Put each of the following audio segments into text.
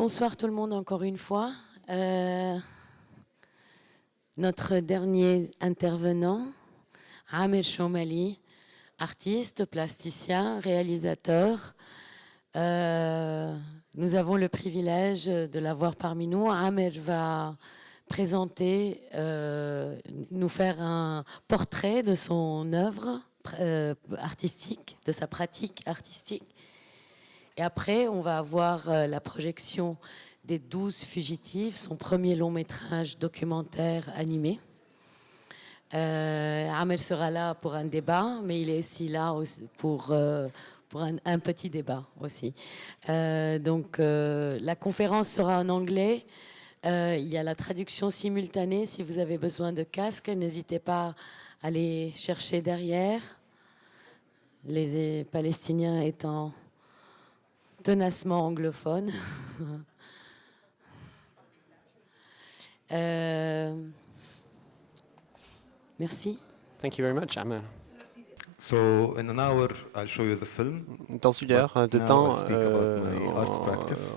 Bonsoir tout le monde encore une fois. Notre dernier intervenant, Amer Chomali, artiste, plasticien, réalisateur. Nous avons le privilège de l'avoir parmi nous. Amer va présenter, nous faire un portrait de son œuvre artistique, de sa pratique artistique. Et après, on va avoir la projection des 12 fugitifs, son premier long métrage documentaire animé. Amer sera là pour un débat, mais il est aussi là pour un petit débat aussi. La conférence sera en anglais. Il y a la traduction simultanée. Si vous avez besoin de casque, n'hésitez pas à les chercher derrière. Les Palestiniens étant tenacement anglophone. Merci. Thank you very much, Amer. So in an hour, I'll show you the film. Dans une heure de temps,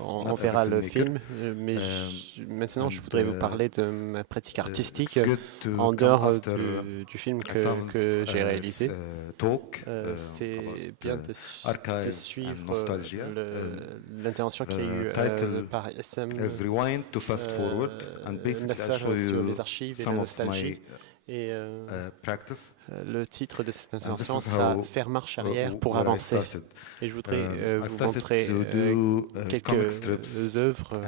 on verra le film, mais maintenant je voudrais vous parler de ma pratique artistique en dehors du film que j'ai réalisé. C'est bien de suivre l'intervention qu'il y a eu par SM Nasser sur les archives et la nostalgie. Et le titre de cette intervention sera « Faire marche arrière pour avancer ». Et je voudrais vous montrer quelques œuvres.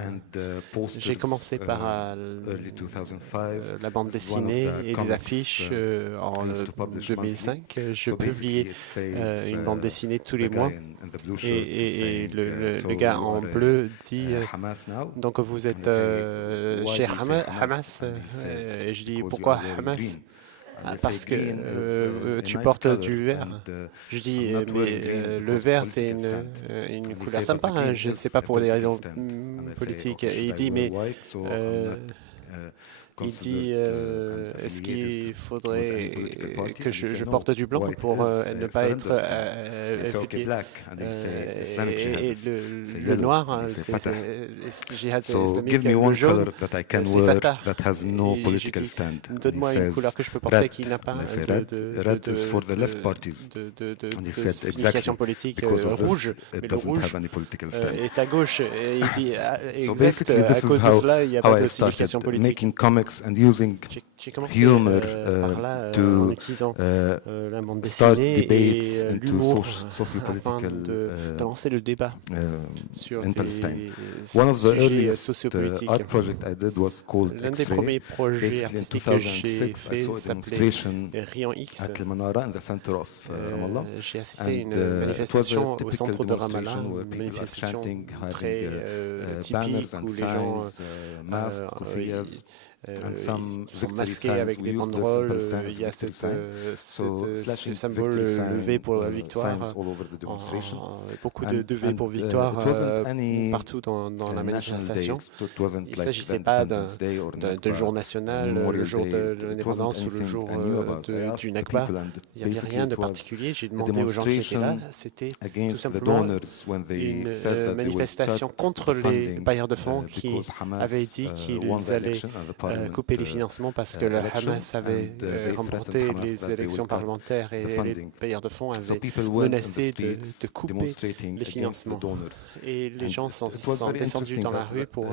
J'ai commencé par la bande dessinée et des affiches en 2005. Je publiais une bande dessinée tous les mois. Et le gars en bleu dit « Donc vous êtes chez Hamas ?» Et je dis « Pourquoi Hamas ?» Parce que tu portes du vert. Je dis, mais le vert, c'est une couleur sympa, hein, je ne sais pas pour des raisons politiques. Et il dit, mais est-ce qu'il faudrait que je porte du blanc pour ne pas être affilié? Et le noir, c'est djihad islamique, le jaune, c'est Fatah. Donne-moi une couleur que je peux porter qui n'a pas de signification politique rouge. Mais le rouge est à gauche. Et il dit, exact, à cause de cela, il n'y a pas de signification politique. J'ai commencé par là en utilisant la bande dessinée et l'humour afin de lancer le débat sur des sujets sociopolitiques. L'un des premiers projets artistiques que j'ai fait s'appelait Riant X. J'ai assisté à une manifestation au centre de Ramallah, une manifestation très typique où les gens sont masqués avec des banderoles, il y a ce symbole levé pour la victoire, beaucoup de V pour victoire partout dans la manifestation. Il ne s'agissait pas d'un jour national, le jour de l'indépendance ou le jour du Nakba. Il n'y avait rien de particulier. J'ai demandé aux gens qui étaient là, c'était tout simplement une manifestation contre les bailleurs de fonds qui avaient dit qu'ils allaient couper les financements parce que le Hamas avait remporté les élections parlementaires et les bailleurs de fonds avaient menacé de couper les financements. Et les gens sont descendus dans la rue pour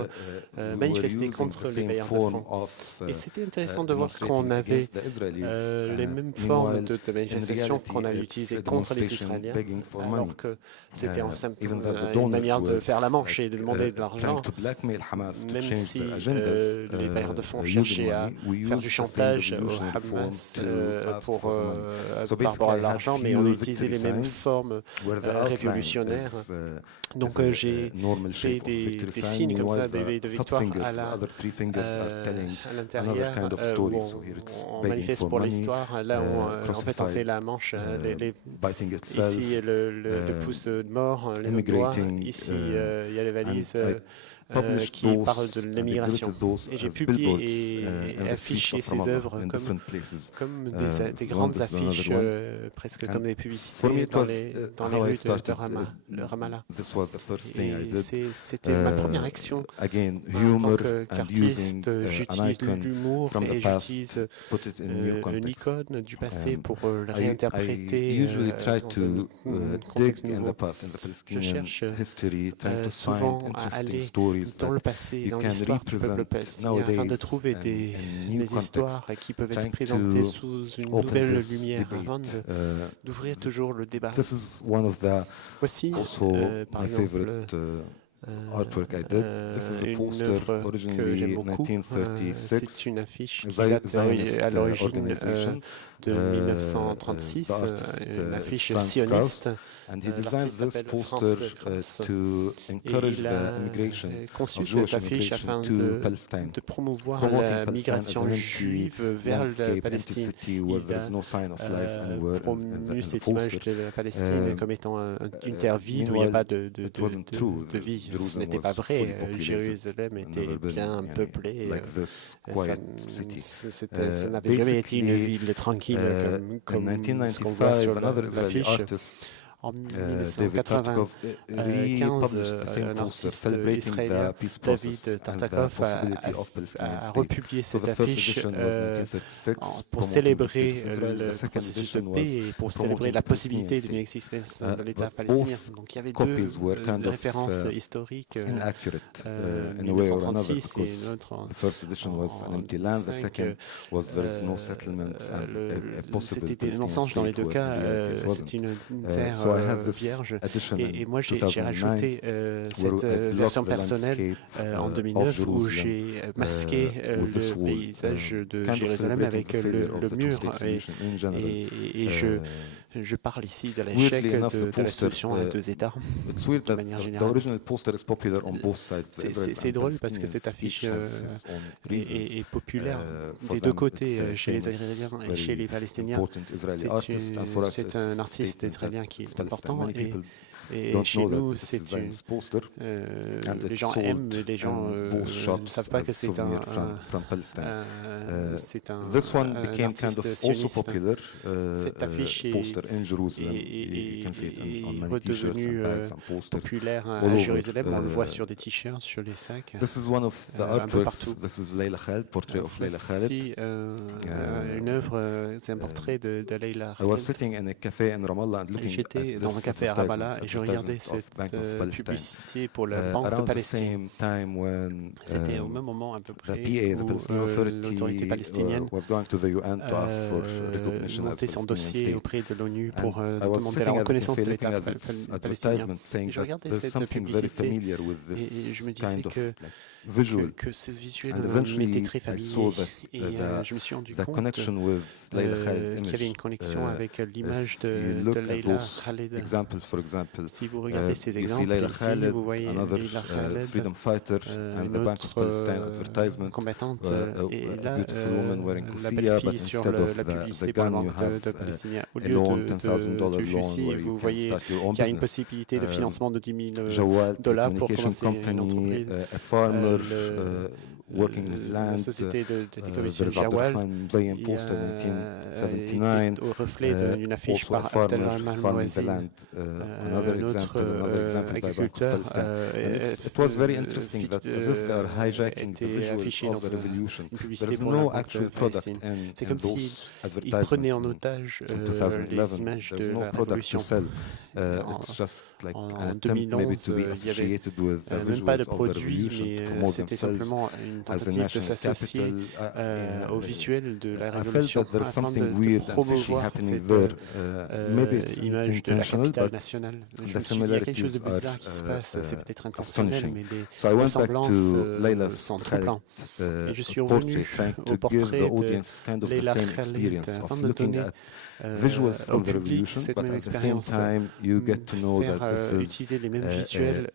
manifester contre les bailleurs de fonds. Et c'était intéressant de voir qu'on avait les mêmes formes de manifestation qu'on avait utilisées contre les Israéliens, alors que c'était une manière de faire la manche et de demander de l'argent, même si les bailleurs de fonds cherchaient à faire du chantage au Hamas par rapport à l'argent, mais on a utilisé les mêmes formes révolutionnaires. Donc j'ai fait des signes comme ça, des victoires à l'intérieur où on manifeste pour l'histoire. Là, en fait, on fait la manche. Ici, le pouce de mort, les doigts. Ici, il y a les valises qui parle de l'émigration. Et j'ai publié et affiché ces œuvres comme des grandes affiches, presque comme des publicités dans les rues de Ramallah. C'était ma première action. En tant qu'artiste, j'utilise l'humour et j'utilise une icône du passé pour le réinterpréter dans un contexte nouveau. Je cherche souvent à aller dans le passé, dans l'histoire du peuple palestinien, afin de trouver des histoires qui peuvent être présentées sous une nouvelle lumière, avant d'ouvrir toujours le débat. Voici, par exemple, une œuvre que j'aime beaucoup. C'est une affiche qui date à l'origine de 1936, une affiche sioniste. L'artiste s'appelle Franz Krauss et il a conçu cette affiche afin de promouvoir la migration juive vers la Palestine. Il a promu cette image de la Palestine comme étant une terre vide où il n'y a pas de vie. Ce n'était pas vrai. Jérusalem était bien peuplée. Ça n'avait jamais été une ville tranquille comme ce qu'on voit sur l'affiche. En 1995, un artiste israélien, David Tartakov, a republié cette affiche pour célébrer le processus de paix et pour célébrer la possibilité d'une existence de l'État palestinien. Donc il y avait deux références historiques, 1936 et une autre en 1905. C'était des mensonges dans les deux cas, c'était une terre vierge. Et moi, j'ai rajouté cette version personnelle en 2009 où j'ai masqué le paysage de Jérusalem avec le mur. Et je parle ici de l'échec de la solution à deux États, de manière générale. C'est drôle parce que cette affiche est populaire des deux côtés, chez les Israéliens et chez les Palestiniens. C'est un artiste israélien qui est important et chez nous, les gens aiment, mais les gens ne savent pas que c'est un artiste sioniste. Cette affiche est redevenue populaire à Jérusalem. On le voit sur des t-shirts, sur les sacs, un peu partout. Voici une œuvre, c'est un portrait de Leila Khaled. J'étais dans un café à Ramallah et je regardais cette publicité pour la Banque de Palestine. C'était au même moment à peu près où l'autorité palestinienne montait son dossier auprès de l'ONU pour demander la reconnaissance de l'État palestinien. Et je regardais cette publicité et je me disais que ce visuel m'était très familier. Et je me suis rendu compte qu'il y avait une connexion avec l'image de Leila Khaled. Si vous regardez ces exemples ici, vous voyez Leila Khaled, une autre combattante, et là, la belle fille sur la publicité pour la Banque de Palestiniens. Au lieu du fusil, vous voyez qu'il y a une possibilité de financement de $10,000 pour commencer une entreprise. La société de décommission Jawal était au reflet d'une affiche par Abdelrahman Moazin, un autre agriculteur, était affiché dans une publicité pour la Banque de Palestine. C'est comme s'il prenait en otage les images de la révolution. En 2011, il n'y avait même pas de produit, mais c'était simplement une tentative de s'associer au visuel de la révolution afin de promouvoir cette image de la capitale nationale. Je me suis dit, il y a quelque chose de bizarre qui se passe, c'est peut-être intentionnel, mais les ressemblances sont troublantes. Et je suis revenu au portrait de Leila Khaled afin de donner au public cette même expérience, faire utiliser les mêmes visuels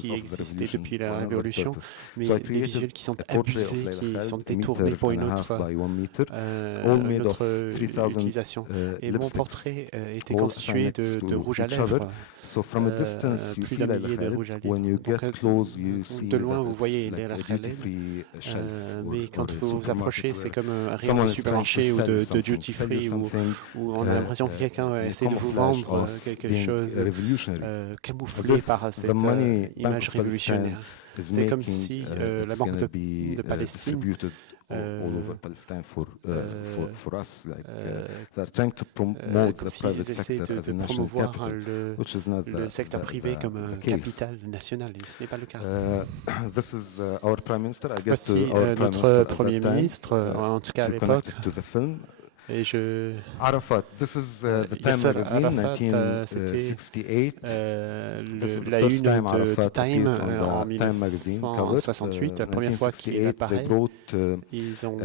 qui existaient depuis la Révolution, mais des visuels qui sont abusés, qui sont détournés pour une autre utilisation. Et mon portrait était constitué de rouge à lèvres, plus d'un millier de rouge à lèvres. De loin, vous voyez les Khaled, mais quand vous vous approchez, c'est comme un rayon de supermarché ou de duty free, où on a l'impression que quelqu'un essaie de vous vendre quelque chose camouflé par cette image révolutionnaire. C'est comme si la marque de Palestine comme s'ils essaient de promouvoir le secteur privé comme capitale nationale, et ce n'est pas le cas. Voici notre Premier ministre, en tout cas à l'époque. Et Arafat, Yasser Arafat, c'était la une de Time en 1968, la première fois qu'il apparaît. Ils ont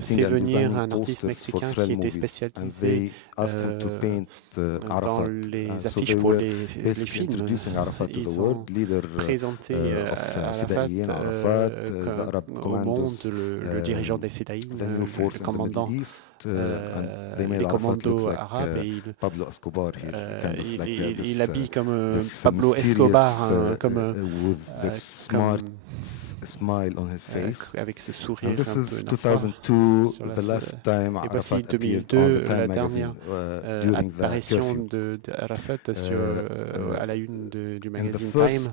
fait venir un artiste mexicain qui était spécialisé dans les affiches pour les films. Ils ont présenté Arafat au monde, le dirigeant des Fedaïm, le commandant les commandos arabes, et il habille comme Pablo Escobar, avec ce sourire un peu navrant. Et voici 2002, la dernière apparition d'Arafat à la une du magazine Time.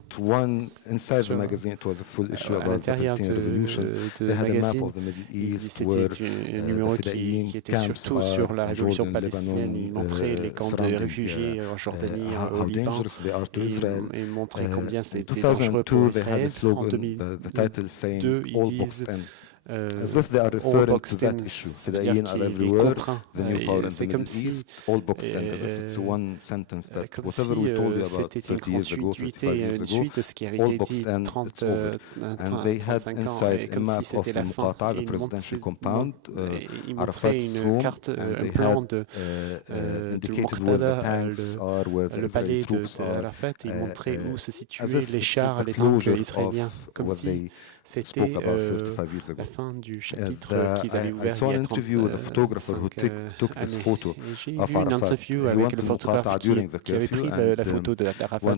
À l'intérieur du magazine, c'était un numéro qui était surtout sur la révolution palestinienne. Il montrait les camps de réfugiés en Jordanie, au Liban, et il montrait combien c'était dangereux pour Israël. En 2002, ils disent all boxed in, c'est-à-dire qu'il est contraint. C'est comme si c'était une continuité, une suite de ce qui avait été dit 35 ans, et comme si c'était la fin. Il montrait une carte, un plan de Muqtada, le palais d'Arafat. Il montrait où se situaient les chars, les tanks israéliens, comme si c'était la fin du chapitre qu'ils avaient ouvert il y a 35 années. J'ai vu une interview avec le photographe qui avait pris la photo d'Arafat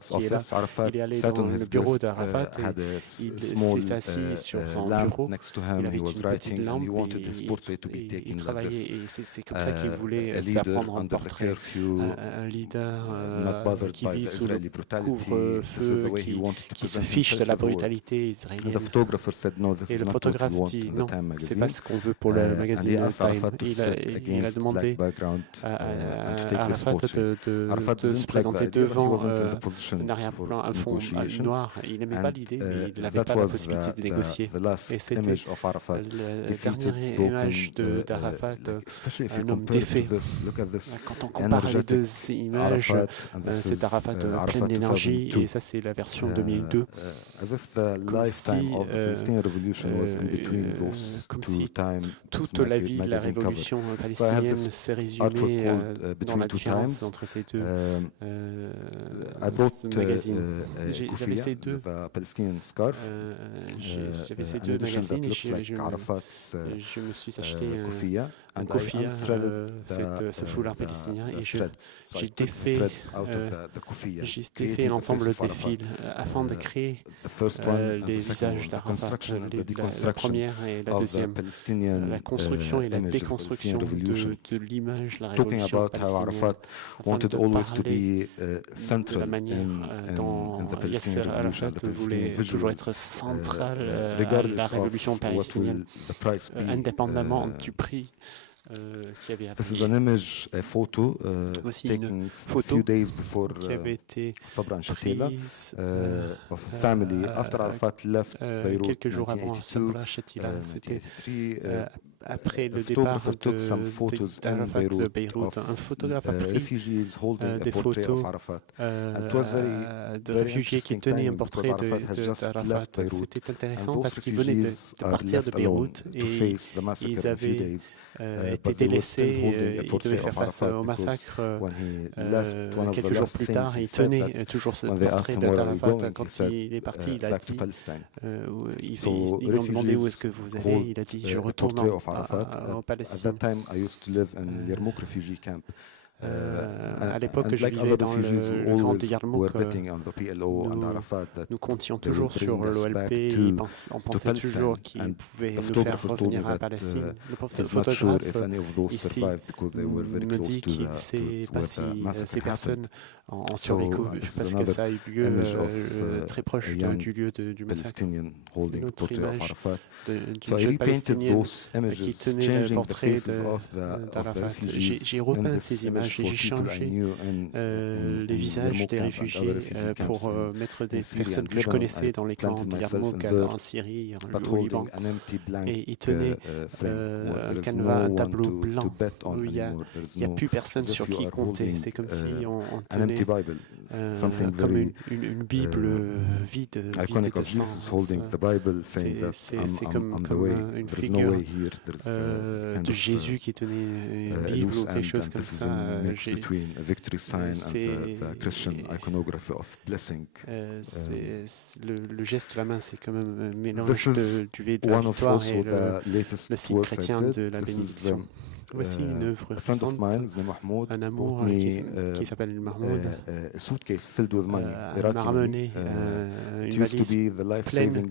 qui est là. Il est allé dans le bureau d'Arafat et il s'est assis sur son bureau. Il avait une petite lampe et il travaillait. Et c'est comme ça qu'il voulait se faire prendre un portrait. Un leader qui vit sous le couvre-feu, qui se fiche de la brutalité israélienne. Et le photographe dit non, c'est pas ce qu'on veut pour le magazine Time. Il a demandé à Arafat de se présenter devant un arrière-plan, un fond noir. Il n'aimait pas l'idée, mais il n'avait pas la possibilité de négocier. Et c'était la dernière image d'Arafat, un homme défait. Quand on compare les deux images, c'est Arafat plein d'énergie, et ça c'est la version 2002. Comme si toute la vie de la révolution palestinienne s'est résumée dans la différence entre ces deux magazines. J'avais ces deux magazines, et je me suis acheté un kofia, ce foulard palestinien, et j'ai défait l'ensemble des fils afin de créer les visages d'Arafat, la première et la deuxième, la construction et la déconstruction de l'image de la révolution palestinienne, afin de parler de la manière dont Yasser Arafat voulait toujours être central à la révolution palestinienne, indépendamment du prix qui avait appris. Voici une photo qui avait été prise quelques jours avant Sabra Shatila. C'était après le départ d'Arafat de Beyrouth, un photographe a pris des photos de réfugiés qui tenaient un portrait d'Arafat. C'était intéressant parce qu'ils venaient de partir de Beyrouth et ils avaient été délaissés, ils devaient faire face au massacre. Quelques jours plus tard, il tenait toujours ce portrait d'Arafat. Quand il est parti, il a dit, ils lui ont demandé où est-ce que vous allez, il a dit je retourne en Palestine. À l'époque, je vivais dans le camp de Yarmouk. Nous comptions toujours sur l'OLP. On pensait toujours qu'il pouvait nous faire revenir à Palestine. Le photographe ici me dit qu'il ne sait pas si ces personnes ont survécu parce que ça a eu lieu très proche du lieu du massacre. Une autre image d'une jeune Palestinienne qui tenait le portrait d'Arafat. J'ai repeint ces images et j'ai changé les visages des réfugiés pour mettre des personnes que je connaissais dans les camps de Yarmouk, en Syrie, au Liban. Et ils tenaient un canevas, un tableau blanc où il n'y a plus personne sur qui compter. C'est comme si on tenait comme une Bible vide de sens. C'est comme une figure de Jésus qui tenait une Bible ou quelque chose comme ça. Le geste de la main, c'est quand même un mélange du V de la victoire et le signe chrétien de la bénédiction. Voici une œuvre récente, un amour qui s'appelle Mahmoud, m'a ramené une valise pleine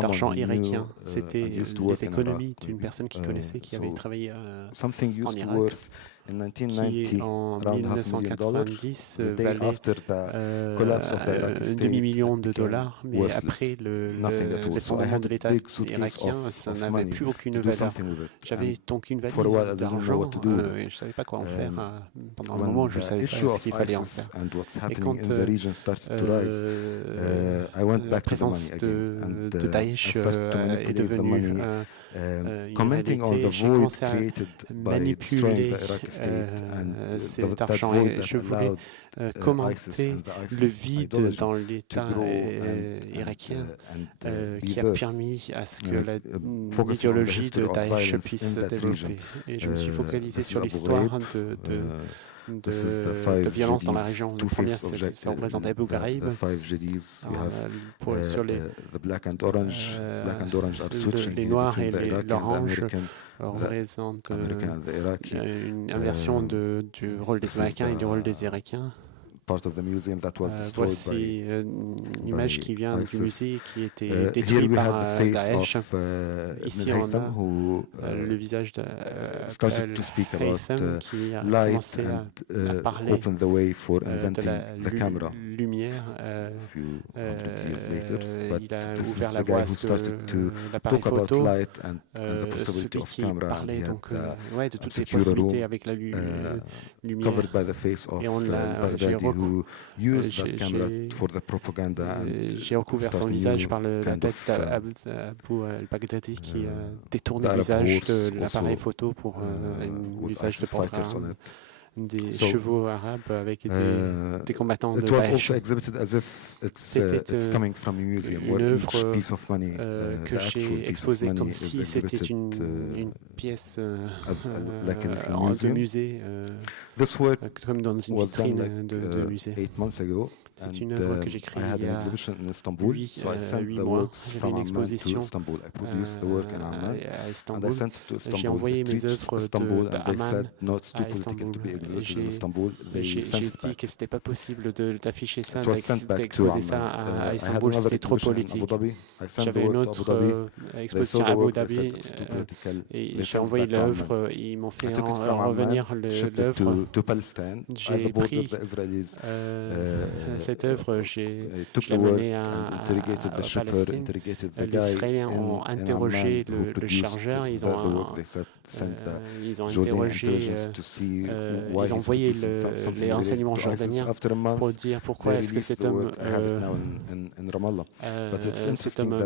d'argent irakien. C'était les économies d'une personne qui connaissait, qui avait travaillé en Irak, qui en 1990 valait un demi-million de dollars, mais après l'effondrement de l'État irakien, ça n'avait plus aucune valeur. J'avais donc une valise d'argent, je ne savais pas quoi en faire. Pendant un moment, je ne savais pas ce qu'il fallait en faire. Et quand la présence de Daesh est devenue une réalité, j'ai commencé à manipuler cet argent et je voulais commenter le vide dans l'État irakien qui a permis à ce que l'idéologie de Daesh puisse se développer. Et je me suis focalisé sur l'histoire de violence dans la région. La première, ça représentait Abu Ghraib. Sur les noirs et l'orange représentent une inversion du rôle des Américains et du rôle des Irakiens. Voici une image qui vient du musée qui était détruit par Daesh. Ici, on a le visage d'Al-Haytham qui a commencé à parler de la lumière. Il a ouvert la voie à ce que l'appareil photo, celui qui parlait donc, de toutes les possibilités avec la lumière. Et j'ai recouvert son visage par la tête d'Abu al-Baghdadi qui a détourné l'usage de l'appareil photo pour un usage de portrait des chevaux arabes avec des combattants de Daesh. C'était une œuvre que j'ai exposée comme si c'était une pièce de musée, comme dans une vitrine de musée. C'est une œuvre que j'ai créée il y a 8 mois. J'avais une exposition à Istanbul. J'ai envoyé mes œuvres d'Amman à Istanbul. J'ai dit que c'était pas possible d'afficher ça, d'exposer ça à Istanbul, c'était trop politique. J'avais une autre exposition à Abu Dhabi et j'ai envoyé l'œuvre. Ils m'ont fait revenir l'œuvre. J'ai pris cette œuvre, je l'ai menée à Palestine. Les Israéliens ont interrogé le chargeur, ils ont interrogé ils ont envoyé les renseignements jordaniens pour dire pourquoi est-ce que cet homme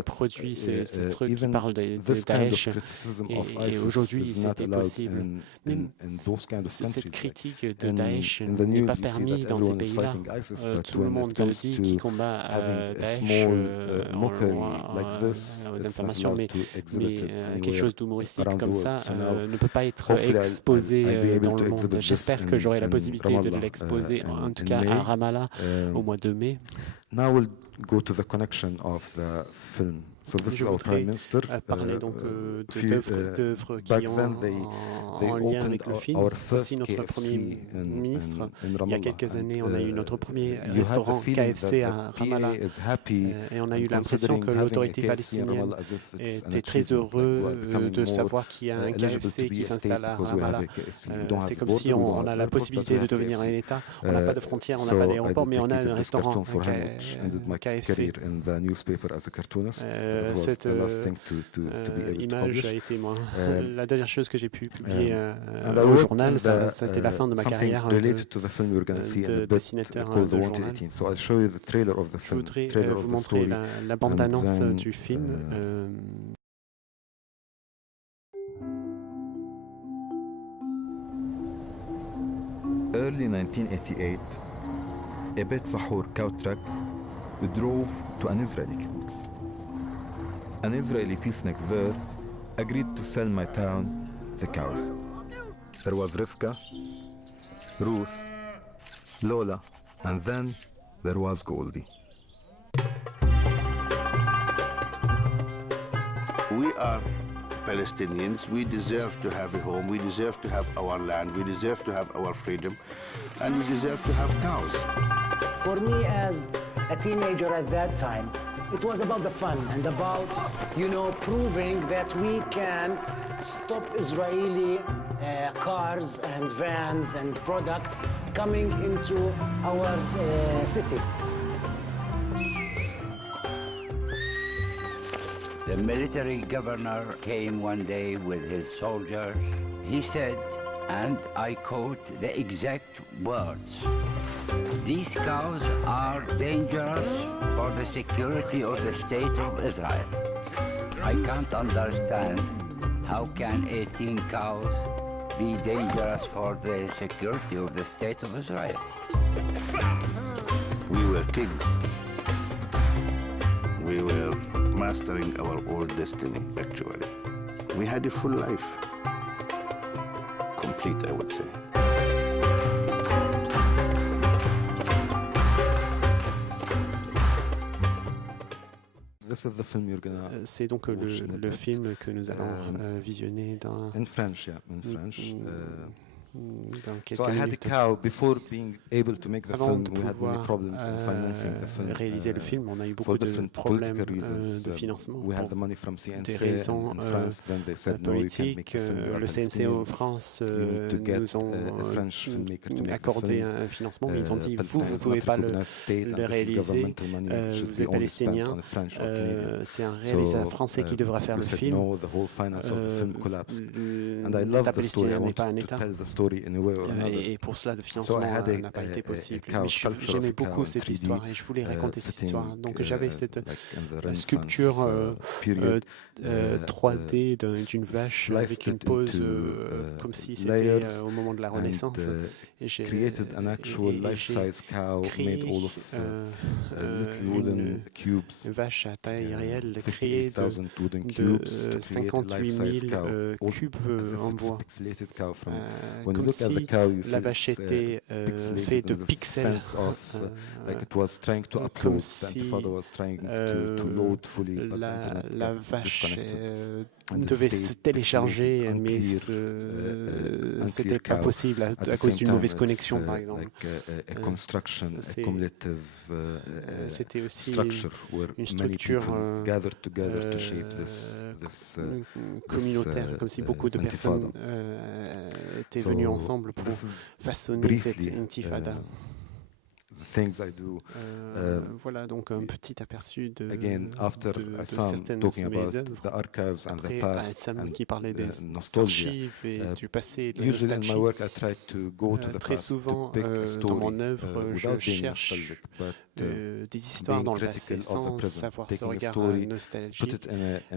produit ces trucs qui parlent de Daesh. Et aujourd'hui, c'était possible. Même cette critique de Daesh n'est pas permise dans ces pays-là. Tout le monde dit qu'il combat Daesh aux informations, mais quelque chose d'humoristique comme ça ne peut pas être exposé dans le monde. J'espère que j'aurai la possibilité de l'exposer, en tout cas à Ramallah, au mois de mai. Now we'll go to the connection of the film. So this Je is our voudrais Prime Minister. parler donc d'œuvres qui ont en lien avec le film. Voici notre Premier ministre. Il y a quelques années, on a eu notre premier restaurant KFC à Ramallah. Et on a eu l'impression que l'autorité palestinienne était très heureuse de savoir qu'il y a un KFC qui s'installe à Ramallah. C'est comme si on a la possibilité de devenir un État. On n'a pas de frontières, on n'a pas d'aéroport, mais on a un restaurant KFC. Cette image a été la dernière chose que j'ai pu publier au journal. C'était la fin de ma carrière de dessinateur de journal. Je voudrais vous montrer la bande-annonce du film. Early 1988, a Bet Sahur cow truck drove to an Israeli kibbutz. An Israeli peacenik there agreed to sell my town the cows. There was Rivka, Ruth, Lola, and then there was Goldie. We are Palestinians. We deserve to have a home. We deserve to have our land. We deserve to have our freedom. And we deserve to have cows. For me, as a teenager at that time, it was about the fun and about, proving that we can stop Israeli cars and vans and products coming into our city. The military governor came one day with his soldiers. He said, and I quote the exact words, "These cows are dangerous for the security of the state of Israel." I can't understand how can 18 cows be dangerous for the security of the state of Israel. We were kings. We were mastering our own destiny, actually. We had a full life. Complete, I would say. C'est donc le film que nous allons visionner dans French. dans quelques minutes. Avant de pouvoir réaliser le film, on a eu beaucoup de problèmes de financement pour des raisons politiques. Le CNC en France nous ont accordé un financement, mais ils ont dit vous ne pouvez pas le réaliser, vous êtes palestinien, c'est un réalisateur français qui devra faire le film. L'État palestinien n'est pas un État. Et pour cela, le financement n'a pas été possible. Mais j'aimais beaucoup cette histoire et je voulais raconter cette histoire. Donc j'avais cette sculpture 3D d'une vache avec une pose comme si c'était au moment de la Renaissance. Et j'ai créé une vache à taille réelle créée de 58 000 cubes en bois. Comme si la vache était faite de pixels, comme si la vache devait se télécharger, mais ce n'était pas possible à cause d'une mauvaise connexion, par exemple. C'était aussi une structure communautaire, comme si beaucoup de personnes étaient venues ensemble pour façonner cette intifada. things I do. Voilà donc un petit aperçu de after certaines de mes œuvres. The archives and the Après, past Assam qui parlait des nostalgia. archives et du passé et de la Usually in nostalgie. my work, I try to go to the Très past, souvent, to pick a story, dans mon œuvre, je without being cherche nostalgic, but des histoires dans le passé sans savoir ce regard nostalgique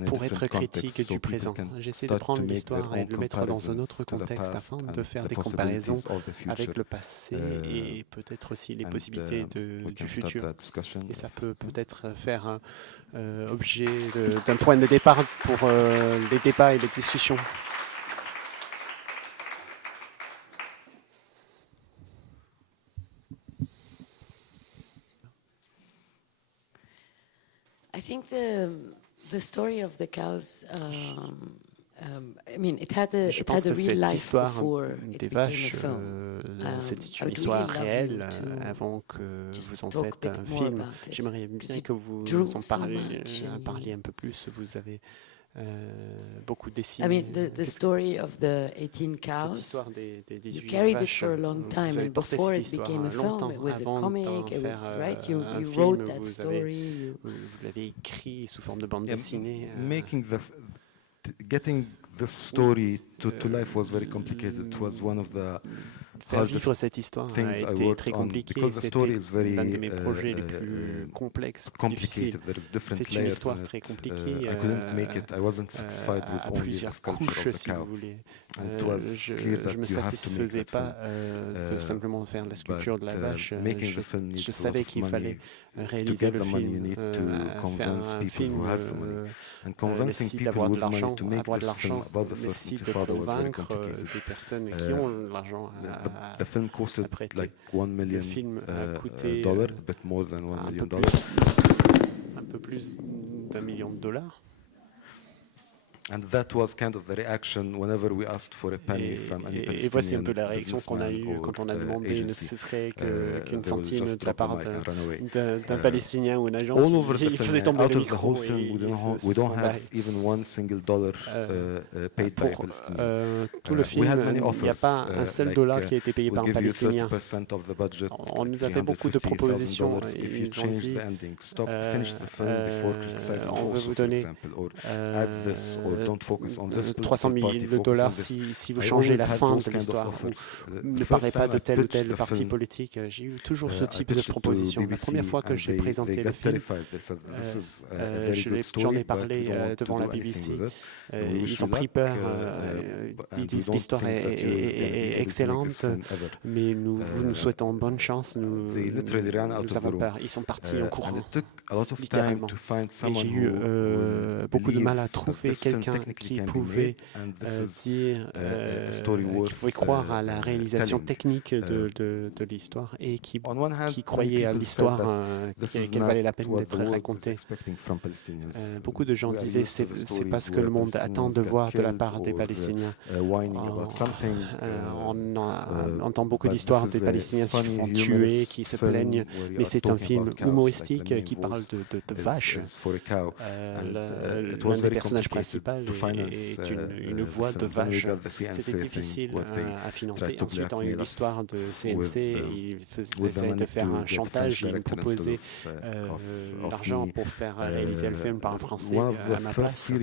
pour être critique du présent. J'essaie de prendre l'histoire et de le mettre dans un autre contexte afin de faire des comparaisons avec le passé et peut-être aussi les possibilités du futur. Et ça peut peut-être faire objet d'un point de départ pour les débats et les discussions. I think the story of the cows. I mean, it had a real life histoire before des vaches, c'est une histoire réelle avant que vous en faites un film. J'aimerais bien que vous en parliez un peu plus. Vous avez beaucoup dessiné. I mean, the story of the 18 cows. Cette histoire des 18 you carried vaches, it for a long time, and before it became a film, it was a comic. It was right. You wrote that story. Vous l'avez écrit sous forme de bande dessinée. Getting the story to life was very complicated. It was one of the Faire vivre cette histoire a été très compliqué. C'était l'un de mes projets les plus complexes, plus difficiles. C'est une histoire très compliquée, à plusieurs couches, si vous voulez. Je ne me satisfaisais pas de simplement faire la sculpture de la vache. Je savais qu'il fallait réaliser le film, faire un film nécessite d'avoir de l'argent, nécessite de convaincre des personnes qui ont l'argent The film costed like $1 million, le film a coûté a bit more than $1 million. Un peu plus d'$1 million. And that was kind of the reaction whenever we asked for a penny from any Palestinian. Et voici un peu la réaction qu'on a eue quand on a demandé ne serait qu'une centime de la part d'un Palestinien ou un agent. Il faisait tomber le micro et we don't have even $1 single paid by a Palestinian. Tout le film, il n'y a pas un seul dollar qui a été payé par un Palestinien. On nous a fait beaucoup de propositions et ils ont dit on veut vous donner 300 000 $ si vous changez la fin de l'histoire ou ne parlez pas de tel ou tel parti politique. J'ai eu toujours ce type de proposition. La première fois que j'ai présenté le film, j'en ai parlé devant la BBC. Ils ont pris peur. Ils disent l'histoire est excellente, mais nous souhaitons bonne chance. Nous avons peur. Ils sont partis en courant, littéralement. Et j'ai eu beaucoup de mal à trouver quelqu'un qui pouvait dire, qui pouvait croire à la réalisation technique de l'histoire et qui croyait à l'histoire, qu'elle valait la peine d'être racontée. Beaucoup de gens disaient c'est pas ce que le monde attend de voir de la part des Palestiniens. On entend beaucoup d'histoires des Palestiniens qui se font tuer, qui se plaignent, mais c'est un film humoristique qui parle de vaches. L'un des personnages principaux est une voix de vache. C'était difficile à financer. Ensuite, on a eu l'histoire de CNC. Ils essayaient de faire un chantage. Ils me proposaient l'argent pour faire réaliser le film par un Français à ma place.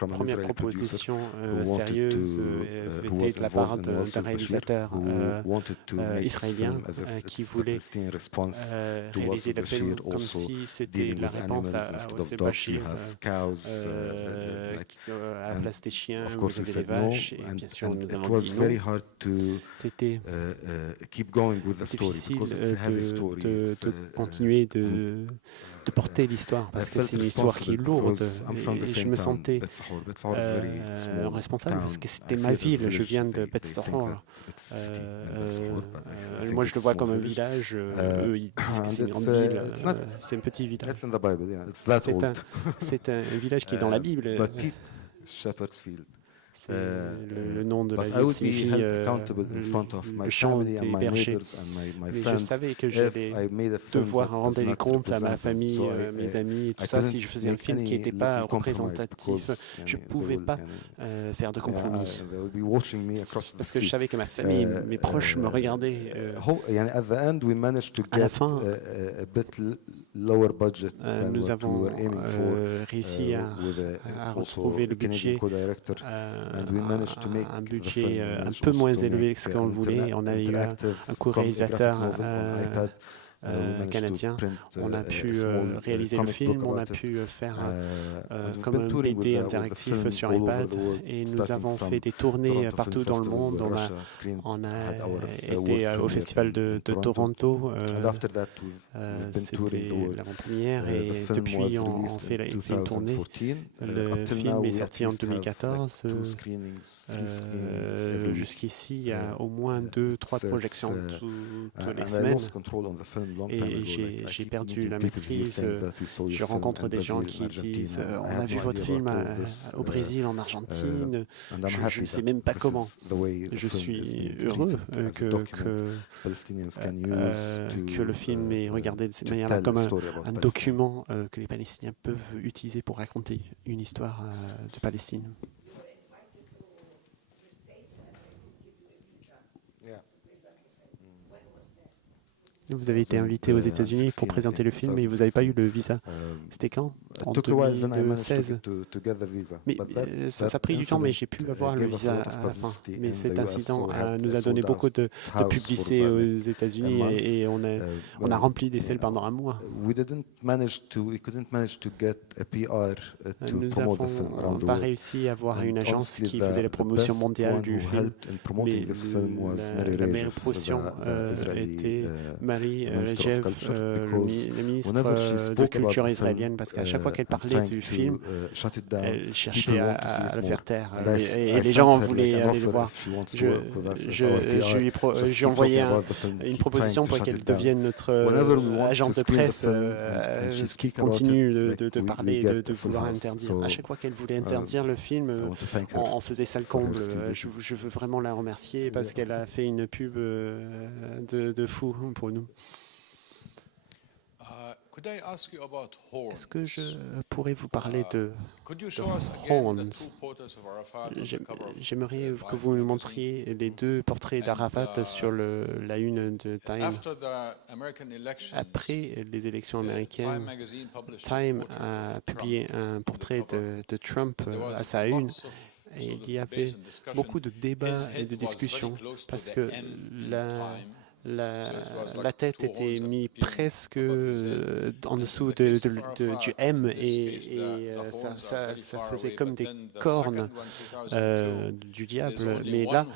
La première proposition sérieuse était de la part d'un réalisateur israélien qui voulait réaliser le film comme si c'était la réponse à Oseh Bachir. À la place des chiens, vous avez des vaches, et bien sûr, nous avons dit non. C'était difficile de continuer de porter l'histoire, parce que c'est une histoire qui est lourde, et je me sentais responsable, parce que c'était ma ville. Je viens de Beit Sahor. Moi, je le vois comme un village. Eux, ils disent que c'est une grande ville. C'est un petit village. C'est un village qui est dans la Bible. Shepherd's Field. C'est le nom de la ville signifie le champ des bergers. Mais je savais que j'allais devoir rendre les comptes à ma famille, mes amis et tout ça. Si je faisais un film qui n'était pas représentatif, je ne pouvais pas faire de compromis. Parce que je savais que ma famille, mes proches me regardaient. À la fin, nous avons réussi à retrouver le budget, un budget un peu moins élevé que ce qu'on voulait. On a eu un co-réalisateur canadien. On a pu réaliser le film, on a pu faire comme un BD interactif sur iPad et nous avons fait des tournées partout dans le monde. On a été au Festival de Toronto, c'était l'avant-première et depuis on fait une tournée. Le film est sorti en 2014. Jusqu'ici, il y a au moins 2-3 projections toutes les semaines. Et j'ai perdu la maîtrise. Je rencontre des gens qui disent « On a vu votre film au Brésil, en Argentine. » Je ne sais même pas comment. Je suis heureux que le film est regardé de cette manière-là, comme un document que les Palestiniens peuvent utiliser pour raconter une histoire de Palestine. Vous avez été invité aux États-Unis pour présenter le film, mais vous n'avez pas eu le visa. C'était quand? En 2016. Mais ça a pris du temps, mais j'ai pu avoir le visa à la fin. Mais cet incident nous a donné beaucoup de publicité aux États-Unis et on a rempli des salles pendant un mois. Nous n'avons pas réussi à avoir une agence qui faisait la promotion mondiale du film, mais la meilleure promotion était Marie Regev, la ministre de Culture israélienne, parce qu'à chaque fois qu'elle parlait du film, elle cherchait à le faire taire. Et les gens voulaient aller le voir. Je lui ai envoyé une proposition pour qu'elle devienne notre agente de presse, qui continue de parler, de vouloir interdire. À chaque fois qu'elle voulait interdire le film, on faisait ça le comble. Je veux vraiment la remercier parce qu'elle a fait une pub de fou pour nous. Est-ce que je pourrais vous parler de Horns? J'aimerais que vous me montriez les 2 portraits d'Arafat sur la une de Time. Après les élections américaines, Time a publié un portrait de Trump à sa une. Et il y avait beaucoup de débats et de discussions parce que la tête était mise presque en dessous du M et ça faisait comme des cornes du diable. Mais là,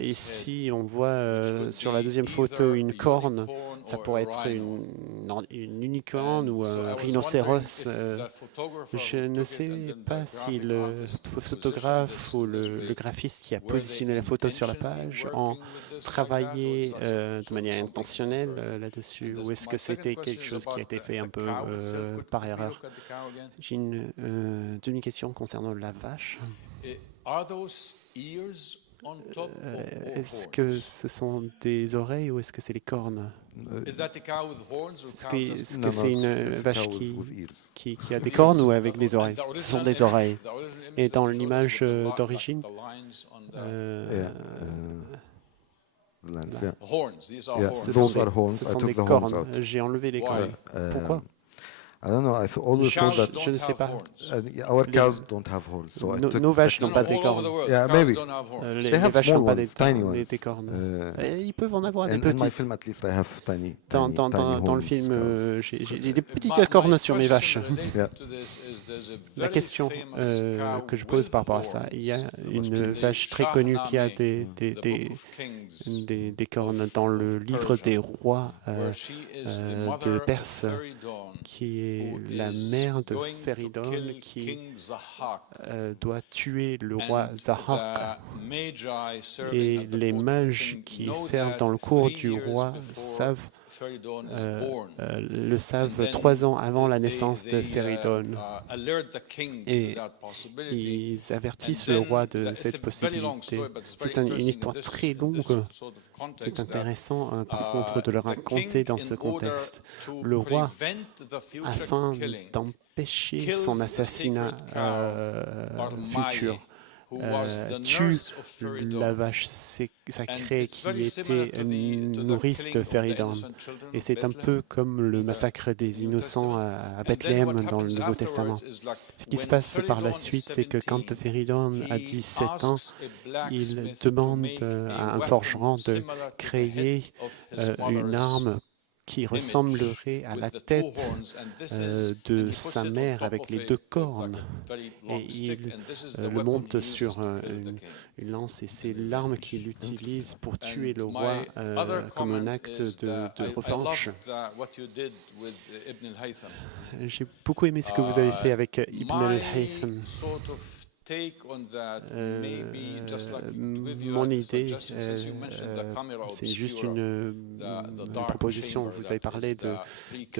ici, on voit sur la deuxième photo une corne. Ça pourrait être une unicorne ou un rhinocéros. Je ne sais pas si le photographe ou le graphiste qui a positionné la photo sur la page ont travaillé de manière intentionnelle là-dessus, ou est-ce que c'était quelque chose qui a été fait un peu par erreur? J'ai une demi-question concernant la vache. Est-ce que ce sont des oreilles ou est-ce que c'est les cornes? Est-ce que c'est une vache qui a des cornes ou avec des oreilles? Ce sont des oreilles. Et dans l'image d'origine, ce sont des cornes. J'ai enlevé les cornes. Pourquoi? Je ne sais pas. Nos vaches n'ont pas des cornes. Les vaches n'ont pas des cornes. Ils peuvent en avoir des petites. Dans le film, j'ai des petites cornes sur mes vaches. La question que je pose par rapport à ça, il y a une vache très connue qui a des cornes dans le livre des rois de Perse, qui est la mère de Féridon qui doit tuer le roi Zahak. Et les mages qui servent dans le cour du roi savent le savent 3 ans avant la naissance de Feridun. Et ils avertissent le roi de cette possibilité. C'est une histoire très longue. C'est intéressant, par contre, de le raconter dans ce contexte. Le roi, afin d'empêcher son assassinat futur, tue la vache sacrée qui était nourrice de Feridun. Et c'est un peu comme le massacre des innocents à Bethléem dans le Nouveau Testament. Ce qui se passe par la suite, c'est que quand Feridun a 17 ans, il demande à un forgeron de créer une arme qui ressemblerait à la tête de sa mère avec les 2 cornes. Et il le monte sur une lance et c'est l'arme qu'il utilise pour tuer le roi comme un acte de revanche. J'ai beaucoup aimé ce que vous avez fait avec Ibn al-Haytham. Mon idée, c'est juste une proposition. Vous avez parlé de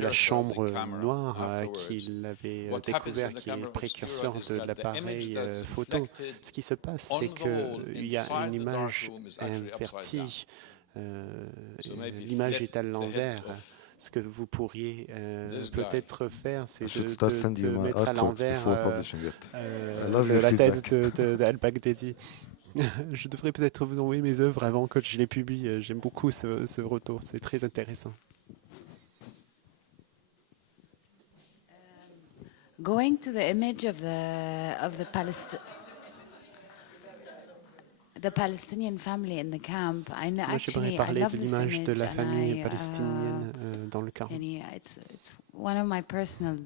la chambre noire qu'il avait découvert, qui est précurseur de l'appareil photo. Ce qui se passe, c'est qu'il y a une image invertie. L'image est à l'envers. Ce que vous pourriez peut-être faire, c'est de mettre à l'envers la thèse d'Al-Baghdadi. Je devrais peut-être vous envoyer mes œuvres avant que je les publie. J'aime beaucoup ce retour, c'est très intéressant. Going to the image of the Palestinian family in the camp. Moi, j'aimerais parler de l'image de la famille palestinienne dans le camp. It's one of my personal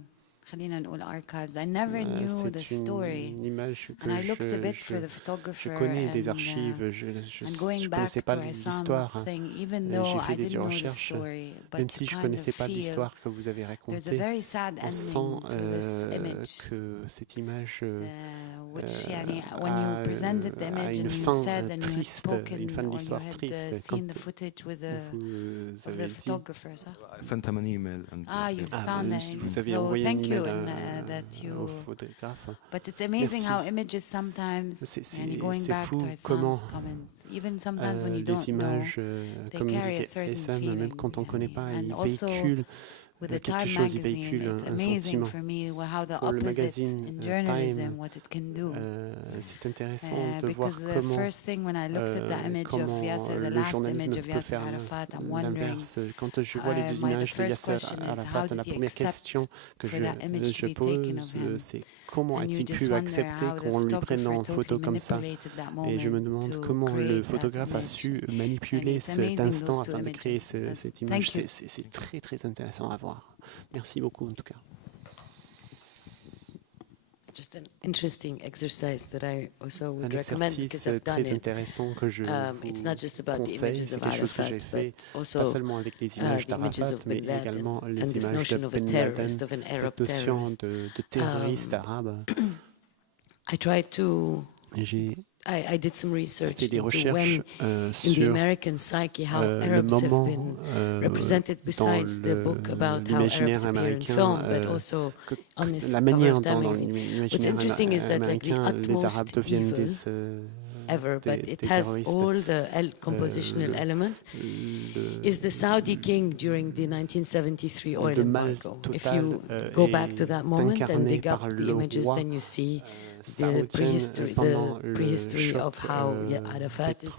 archives. I never knew the story. Une image que and I looked a bit for the photographer. Je connais des archives, je ne connaissais pas l'histoire. J'ai fait des recherches, même si je ne connaissais pas l'histoire que vous avez racontée. On sent que cette image a une fin triste, une fin de l'histoire triste. Quand vous avez dit, vous avez envoyé un email au photographe. But it's amazing how images sometimes, c'est fou comment les images, comme disait Essam, même quand on ne connaît pas, ils véhiculent quelque chose, ils véhiculent un sentiment. Pour le magazine Time, c'est intéressant de voir comment le journalisme peut faire l'inverse. Quand je vois les 2 images de Yasser Arafat, la première question que je pose, c'est comment a-t-il pu accepter qu'on lui prenne en photo comme ça? Et je me demande comment le photographe a su manipuler cet instant afin de créer cette image. C'est très très intéressant à voir. Merci beaucoup en tout cas. Just an interesting exercise that I also would un recommend because I've done très it. intéressant que je It's not just about the conseille, images of quelque chose que j'ai Arafat, fait, but also pas seulement avec les images d'Arafat, mais également les images de Ben Laden, cette notion de terroriste arabe. I tried to I did some research into when in the American psyche how Arabs have been represented besides the book about how Arabs appear in film, but also on this cover of Time magazine. What's interesting is that like the utmost evil ever, but it has all the compositional elements, is the Saudi king during the 1973 oil embargo. If you go back to that moment and dig up the images, then you see the prehistory of how Arafat is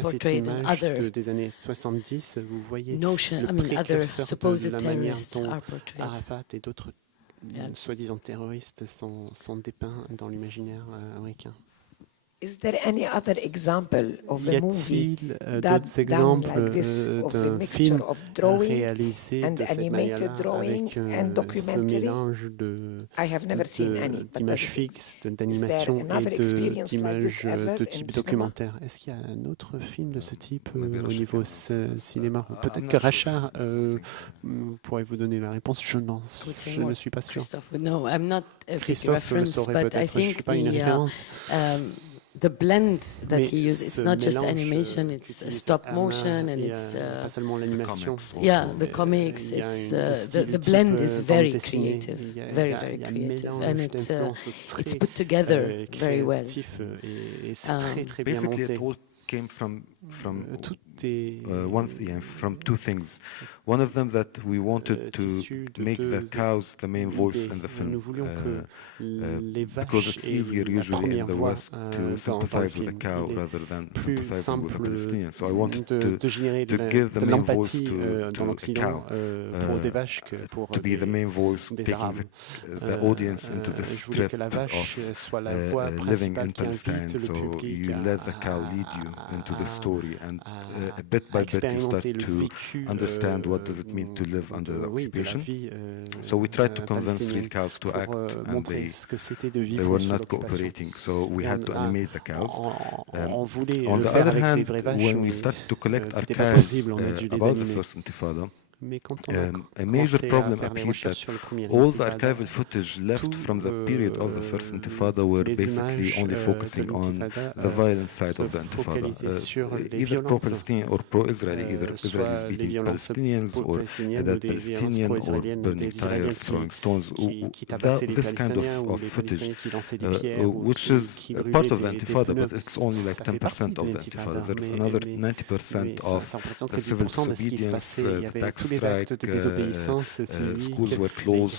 portrayed in other des années 70, vous voyez other supposed terrorists dont are portrayed. Arafat et d'autres soi-disant terroristes sont dépeints dans l'imaginaire américain. Is there any other example of a movie d'autres exemples like this of a mixture of drawing and animated drawing and documentary? I have never seen any. D'images fixes, d'animation et d'images de type documentaire. Est-ce qu'il y a un autre film de ce type au niveau cinéma? Peut-être que Rachar pourrait vous donner la réponse. Je ne suis pas sûr. No, I'm not a Christophe le saurait peut-être. Je ne suis pas une référence. the blend that he used, it's not just animation, it's stop motion, and it's pas seulement l'animation. The comics. It's the blend is very creative, very creative, and it's put together very well. Et c'est très bien monté. It all came from two things. One of them that we wanted to make the cows the main voice in the film, because it's easier usually in the West to sympathize with the cow rather than sympathizing with the Palestinians. So I wanted to give the main voice to the cow, to be the main voice, taking the audience into the strip of living in Palestine. So you let the cow lead you into the story, and bit by bit you start to understand what does it mean to live under the occupation. So we tried to convince real cows to act, and they were not cooperating, so we had to animate the cows. On the other hand, when we started to collect archives about the first Intifada, a major problem appeared that all the archival footage left from the period of the first Intifada were basically only focusing on the violent side of the Intifada, either pro-Palestinian or pro-Israeli, either Israelis beating Palestinians or a dead Palestinian or burning tires, throwing stones. This kind of footage, which is part of the Intifada, but it's only like 10% of the Intifada. There's another 90% of the civil disobedience, the actes de désobéissance civique, schools were closed,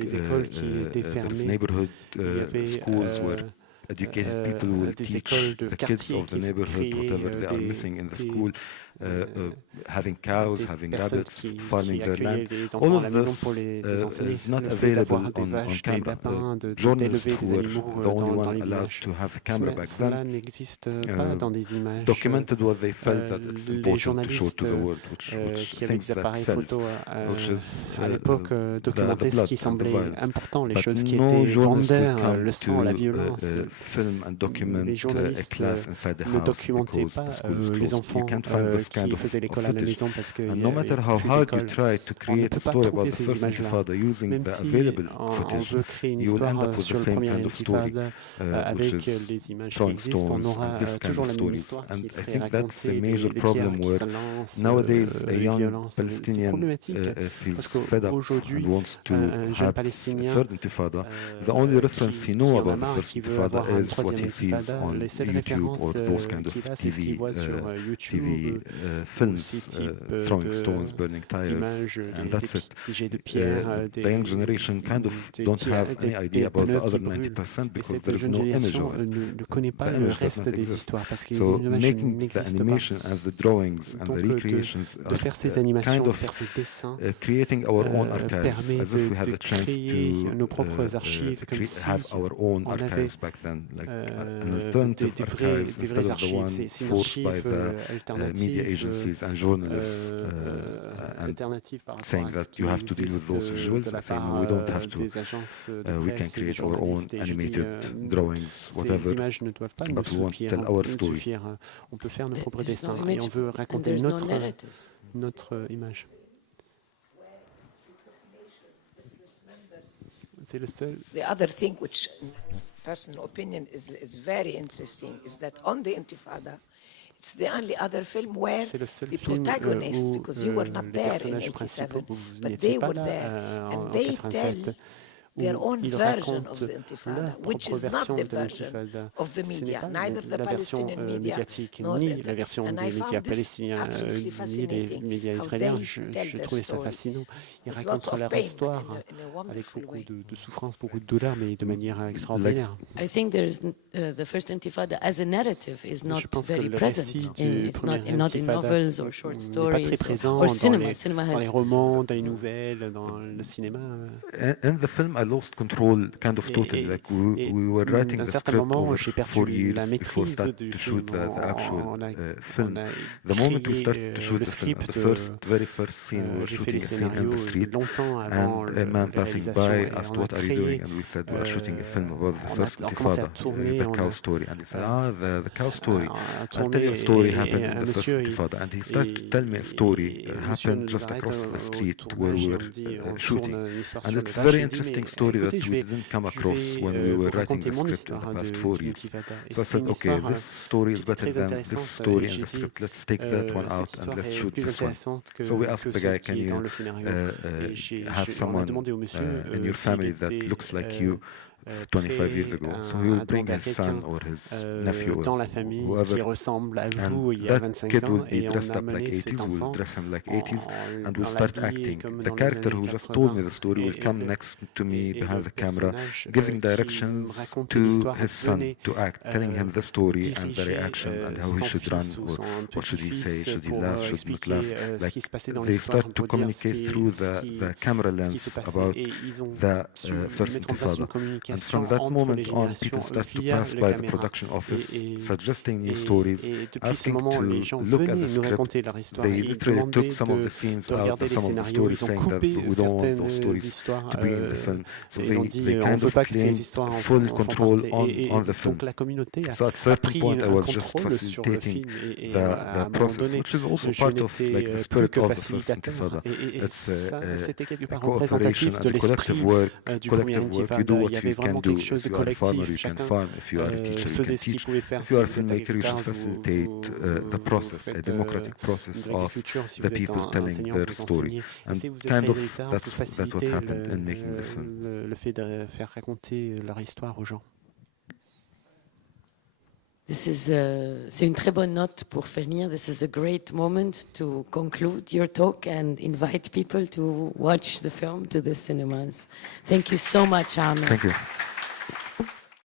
les écoles qui étaient fermées, neighborhood schools were educated people who will teach the kids of the neighborhood whatever they are missing in the school. Having cows, having rabbits, farming their land. All of this is not available on camera. Journalists who were the only one allowed to have a camera back then documented what they felt that it's important to show to the world, which things that sells, which is à l'époque documenter ce qui semblait important, les choses qui étaient vendeurs, le sang, la violence. Les journalistes ne documentaient pas les enfants qui faisaient l'école à la maison parce que no matter how hard you try to create a story about the first Intifada using the available footage, you will end up with the same kind of story, which is throwing stones, this kind of stories. And I think that's the major problem where nowadays a young Palestinian feels fed up and wants to have a third Intifada. The only reference he knows about the first Intifada is what he sees on YouTube or those kind of TV films, throwing stones, burning tires, and that's it. The young generation kind of don't have any idea about the other 90% because there is no image of it. So making the animation and the drawings and the recreations kind of creating our own archives, as if we had a chance to have our own archives back then, like an alternative archives instead of the one forced by the media agencies and journalists and saying that you have to deal with those visuals, saying we don't have to, we can create our own animated drawings, whatever, but we want to tell our story. On peut faire nos propres dessins et on veut raconter notre image. C'est le seul. The other thing which, personal opinion, is very interesting is that on the Intifada, it's the only other film where the protagonists, because you were not there in 87, but they were there, and they tell their own version of the Intifada, which is not the version of the media, neither the Palestinian media nor the version des médias palestiniens ni les médias israéliens. Je trouvais ça fascinant. Ils racontent leur histoire avec beaucoup de souffrance, beaucoup de douleur, mais de manière extraordinaire. I think there is the first Intifada as a narrative is not very present. It's not in novels or short stories or cinema. Dans les romans, dans les nouvelles, dans le cinéma. In the film, I lost control kind of totally. Like we were writing the script over 4 years before starting to shoot the actual film. The moment we started to shoot the film, the very first scene, we were shooting a scene in the street, and a man passing by asked, "What are you doing?" And we said, "We are shooting a film about the first Intifada, the cow story." And he said, the cow story. I'll tell you a story happened in the first Intifada. And he started to tell me a story happened just across the street where we were shooting. And it's a very interesting story that we didn't come across when we were writing the script in the past 4 years. So I said, okay, this story is better than this story in the script. Let's take that one out and let's shoot this one. So we asked the guy, can you have someone in your family that looks like you 25 years ago? So he will bring his son or his nephew dans la famille whoever, qui ressemble à vous il y a 25 ans et on a mené cet enfant and we'll start acting. The character who just told me the story will come next to me behind the camera, giving directions to his son to act, telling him the story and the reaction and how he should run or what should he say, should he laugh, should he not laugh. Like they start to communicate through the camera lens about the First Intifada. And from that moment on, people start to pass by the production office, suggesting new stories, asking to look at the script. They literally took some of the scenes out of some of the stories, saying that we don't want those stories to be in the film. So they kind of claimed full control on the film. So at a certain point, I was just facilitating the process, which is also part of like the spirit of the First Intifada. It's a cooperation and a collective work. You do what you can do. If you are a farmer, you can farm. If you are a teacher, you can teach. If you are a filmmaker, you should facilitate the process, a democratic process of the people telling their story. And kind of that's what happened in making this film. Le fait de faire raconter leur histoire aux gens. C'est une très bonne note pour finir. This is a great moment to conclude your talk and invite people to watch the film to the cinemas. Thank you so much, Amer. Thank you.